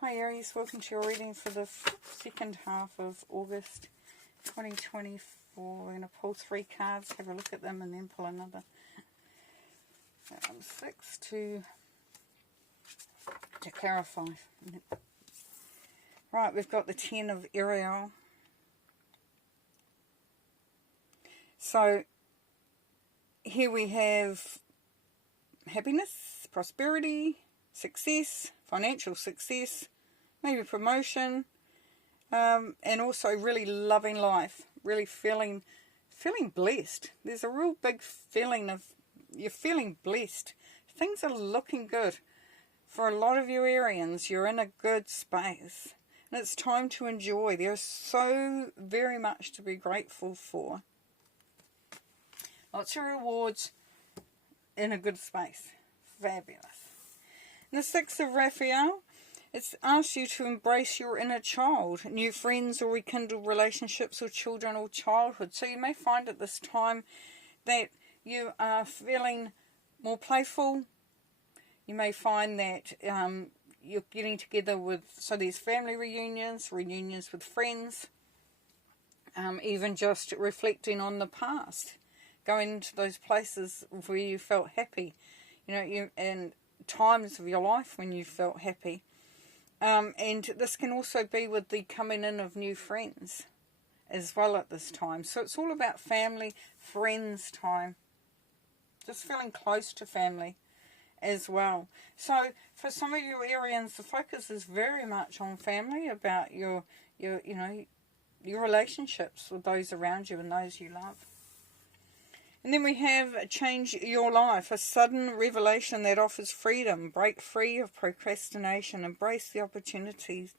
Hi Aries, welcome to your reading for the second half of August 2024. We're going to pull 3 cards, have a look at them, and then pull another 6 to clarify. Right, we've got the 10 of Aries. So here we have happiness, prosperity, success, financial success, maybe promotion, and also really loving life, really feeling blessed. There's a real big feeling of you're feeling blessed. Things are looking good. For a lot of you Arians, you're in a good space. And it's time to enjoy. There's so very much to be grateful for. Lots of rewards in a good space. Fabulous. And the 6 of Raphael, it's asked you to embrace your inner child, new friends or rekindle relationships with children or childhood. So you may find at this time that you are feeling more playful. You may find that you're getting together with, so there's family reunions with friends, even just reflecting on the past, going to those places where you felt happy, and times of your life when you felt happy. And this can also be with the coming in of new friends as well at this time. So it's all about family, friends time. Just feeling close to family as well. So for some of you Arians, the focus is very much on family, about your relationships with those around you and those you love. And then we have change your life, a sudden revelation that offers freedom. Break free of procrastination. Embrace the opportunities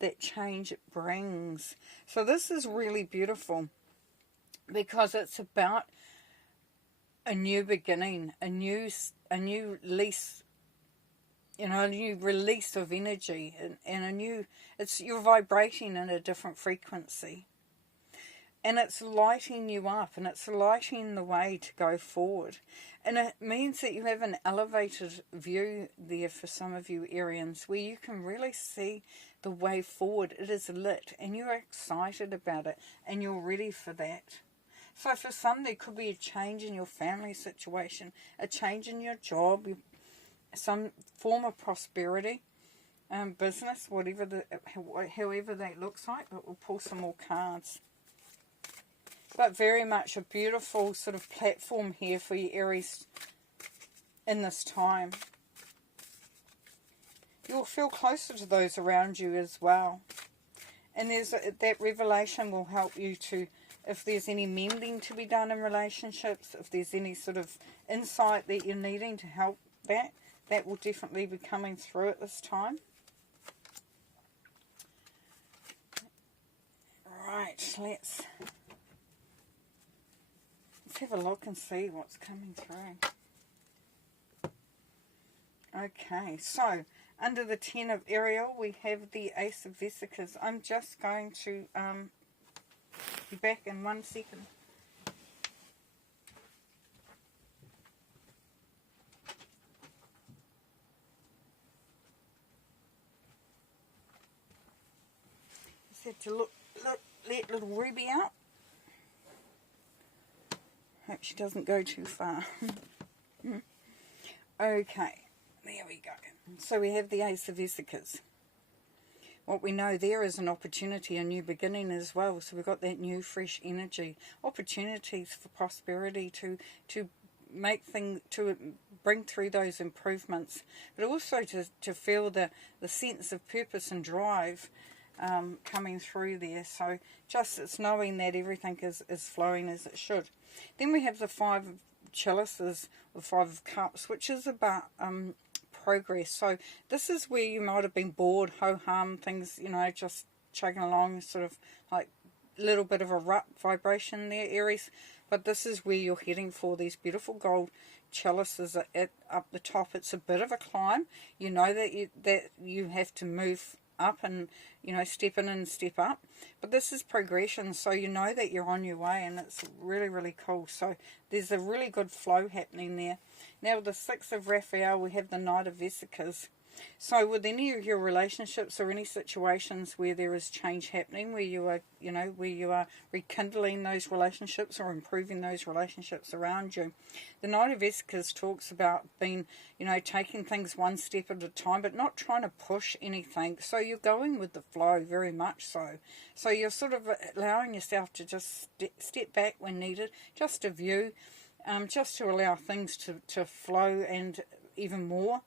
that change brings. So this is really beautiful because it's about a new beginning, a new lease, a new release of energy, and you're vibrating in a different frequency. And it's lighting you up, and it's lighting the way to go forward. And it means that you have an elevated view there for some of you Arians, where you can really see the way forward. It is lit, and you're excited about it, and you're ready for that. So for some, there could be a change in your family situation, a change in your job, some form of prosperity, business, however that looks like. But we'll pull some more cards. But very much a beautiful sort of platform here for you Aries in this time. You'll feel closer to those around you as well. And that revelation will help you to, if there's any mending to be done in relationships, if there's any sort of insight that you're needing to help that will definitely be coming through at this time. Right, let's have a look and see what's coming through. Okay, so under the 10 of Ariel, we have the Ace of Vesicles. I'm just going to be back in 1 second. Just have to let little Ruby out. Hope she doesn't go too far. Okay, there we go. So we have the Ace of Vesicles. What we know there is an opportunity, a new beginning as well. So we've got that new, fresh energy. Opportunities for prosperity to bring through those improvements. But also to feel the sense of purpose and drive coming through there. So just it's knowing that everything is flowing as it should. Then we have the 5 of chalices, or 5 of cups, which is about progress. So this is where you might have been bored, ho-hum, things, just chugging along, sort of like a little bit of a rut vibration there, Aries. But this is where you're heading for, these beautiful gold chalices up the top. It's a bit of a climb. You know that you have to move up and step in and step up, but this is progression, so you know that you're on your way, and it's really, really cool. So there's a really good flow happening there. Now with the 6 of Raphael, we have the Knight of Vesicles. So with any of your relationships or any situations where there is change happening, where you are, where you are rekindling those relationships or improving those relationships around you, the Knight of Escas talks about being, taking things one step at a time, but not trying to push anything. So you're going with the flow, very much so. So you're sort of allowing yourself to just step back when needed, just a view, just to allow things to flow and even more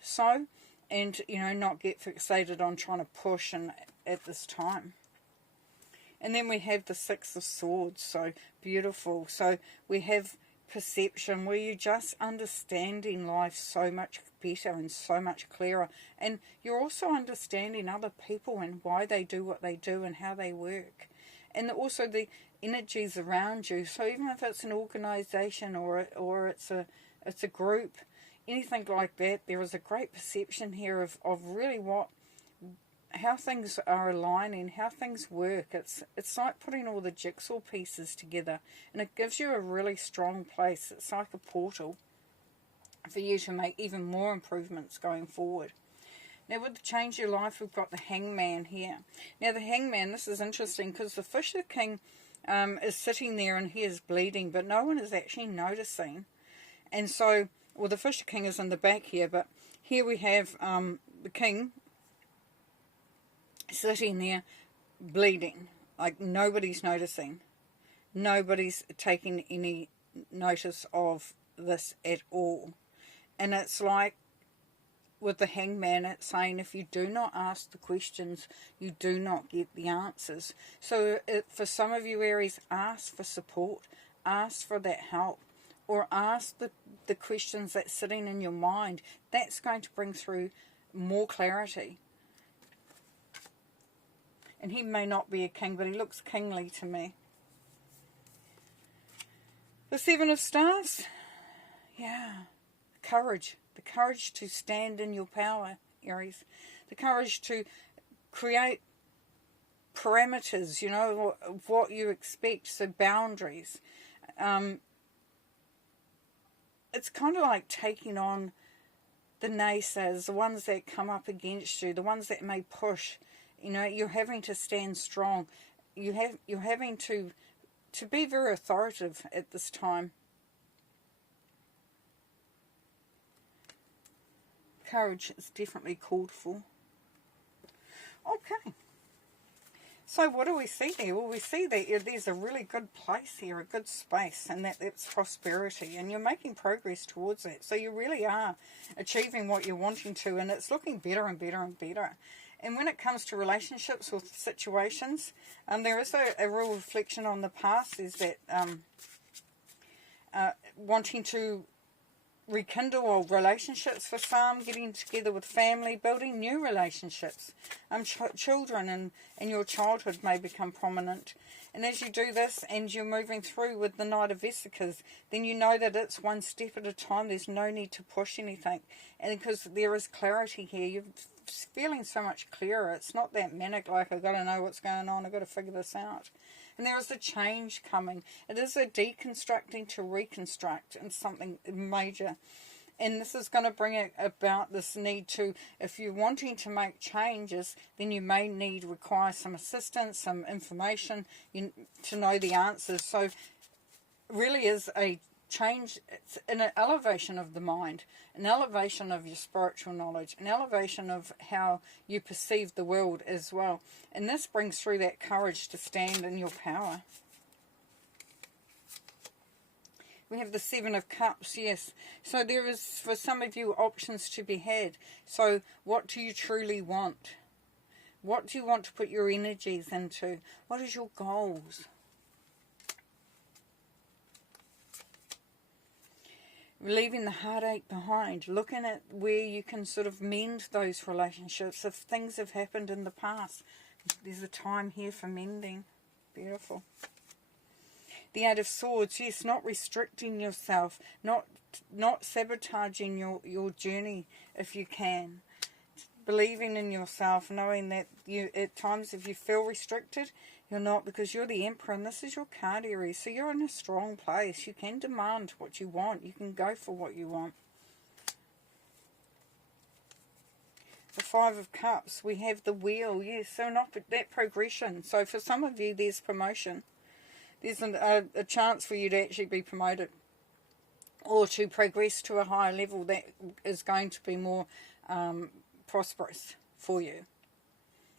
so. And, not get fixated on trying to push at this time. And then we have the Six of Swords, so beautiful. So we have perception, where you're just understanding life so much better and so much clearer. And you're also understanding other people and why they do what they do and how they work. And also the energies around you. So even if it's an organisation or it's a group, anything like that, there is a great perception here of really how things are aligning, how things work. It's like putting all the jigsaw pieces together, and it gives you a really strong place. It's like a portal for you to make even more improvements going forward. Now with the Change Your Life, we've got the Hangman here. Now the Hangman, this is interesting because the Fisher King is sitting there and he is bleeding, but no one is actually noticing. And so, well, the Fisher King is in the back here, but here we have the King sitting there bleeding, like nobody's noticing. Nobody's taking any notice of this at all. And it's like with the Hangman, it's saying if you do not ask the questions, you do not get the answers. So for some of you Aries, ask for support, ask for that help, or ask the questions that's sitting in your mind. That's going to bring through more clarity. And he may not be a king, but he looks kingly to me. The Seven of Staves. Yeah. Courage. The courage to stand in your power, Aries. The courage to create parameters, of what you expect. So boundaries. It's kind of like taking on the naysayers, the ones that come up against you, the ones that may push. You're having to stand strong. You're having to be very authoritative at this time. Courage is definitely called for. Okay. So what do we see there? Well, we see that there's a really good place here, a good space, and that's prosperity, and you're making progress towards it. So you really are achieving what you're wanting to, and it's looking better and better and better. And when it comes to relationships or situations, there is a real reflection on the past, is that wanting to rekindle old relationships for some, getting together with family, building new relationships. Children and your childhood may become prominent. And as you do this and you're moving through with the Knight of Vesicas, then you know that it's one step at a time. There's no need to push anything. And because there is clarity here, you're feeling so much clearer. It's not that manic, like I've got to know what's going on, I've got to figure this out. And there is a change coming. It is a deconstructing to reconstruct and something major. And this is going to bring about this need to, if you're wanting to make changes, then you may require some assistance, some information to know the answers. So really is a change. It's an elevation of the mind, an elevation of your spiritual knowledge, an elevation of how you perceive the world as well. And this brings through that courage to stand in your power. We have the Seven of Cups, yes. So there is, for some of you, options to be had. So what do you truly want? What do you want to put your energies into? What is your goals? Leaving the heartache behind, looking at where you can sort of mend those relationships. If things have happened in the past, there's a time here for mending. Beautiful. The Eight of Swords, yes, not restricting yourself, not sabotaging your journey if you can. Believing in yourself, knowing that you at times if you feel restricted, you're not, because you're the Emperor and this is your card, Aries. So you're in a strong place. You can demand what you want. You can go for what you want. The Five of Cups, we have the Wheel. Yes, so not that progression. So for some of you, there's promotion. There's a chance for you to actually be promoted, or to progress to a higher level that is going to be more prosperous for you.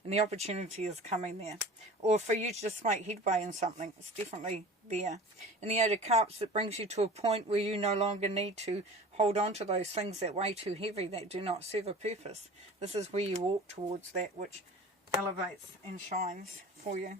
And the opportunity is coming there. Or for you to just make headway in something. It's definitely there. And the Eight of Cups, it brings you to a point where you no longer need to hold on to those things that weigh too heavy, that do not serve a purpose. This is where you walk towards that which elevates and shines for you.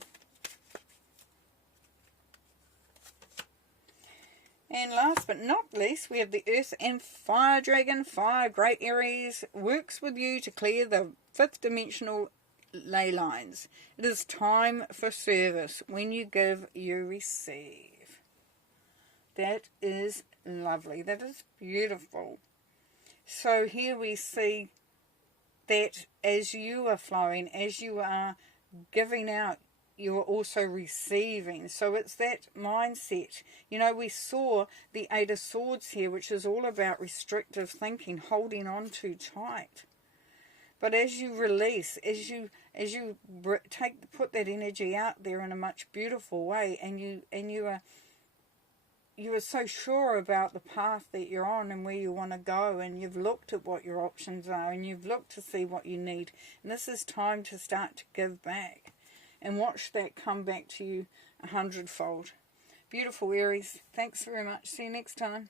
And last but not least, we have the Earth and Fire Dragon. Fire, great Aries, works with you to clear the fifth dimensional ley lines. It is time for service. When you give, you receive. That is lovely. That is beautiful. So here we see that as you are flowing, as you are giving out, you are also receiving. So it's that mindset. You know, we saw the Eight of Swords here, which is all about restrictive thinking, holding on too tight. But as you release, as you put that energy out there in a much beautiful way, and you are so sure about the path that you're on and where you want to go, and you've looked at what your options are, and you've looked to see what you need, and this is time to start to give back and watch that come back to you 100-fold. Beautiful Aries. Thanks very much. See you next time.